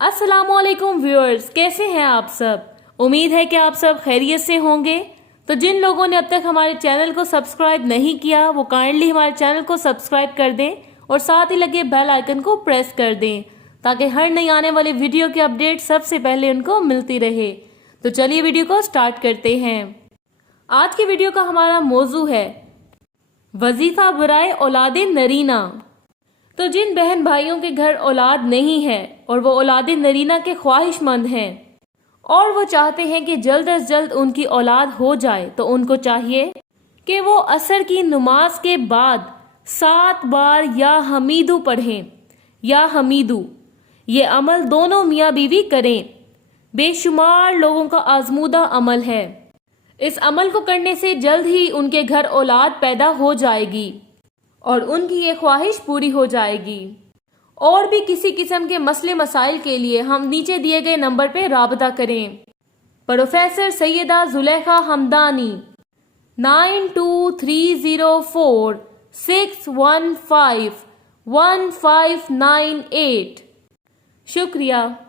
अस्सलाम वालेकुम व्यूअर्स, कैसे हैं आप सब। उम्मीद है कि आप सब खैरियत से होंगे। तो जिन लोगों ने अब तक हमारे चैनल को सब्सक्राइब नहीं किया वो काइंडली हमारे चैनल को सब्सक्राइब कर दें और साथ ही लगे बेल आइकन को प्रेस कर दें ताकि हर नई आने वाली वीडियो की अपडेट सबसे पहले उनको मिलती रहे। तो चलिए वीडियो को स्टार्ट करते हैं। आज की वीडियो का हमारा मौजू है वजीफा बराए औलाद नरीना। तो जिन बहन भाइयों के घर औलाद नहीं है और वो औलाद नरीना के ख्वाहिशमंद हैं और वो चाहते हैं कि जल्द अज जल्द उनकी औलाद हो जाए, तो उनको चाहिए कि वो असर की नमाज के बाद 7 बार या हमीदू पढ़ें। या हमीदू ये अमल दोनों मियाँ बीवी करें। बेशुमार लोगों का आजमूदा अमल है। इस अमल को करने से जल्द ही उनके घर औलाद पैदा हो जाएगी और उनकी ये ख्वाहिश पूरी हो जाएगी। और भी किसी किस्म के मसले मसाइल के लिए हम नीचे दिए गए नंबर पे राबता करें। प्रोफेसर सैयदा जुलेखा हमदानी 923046151598। शुक्रिया।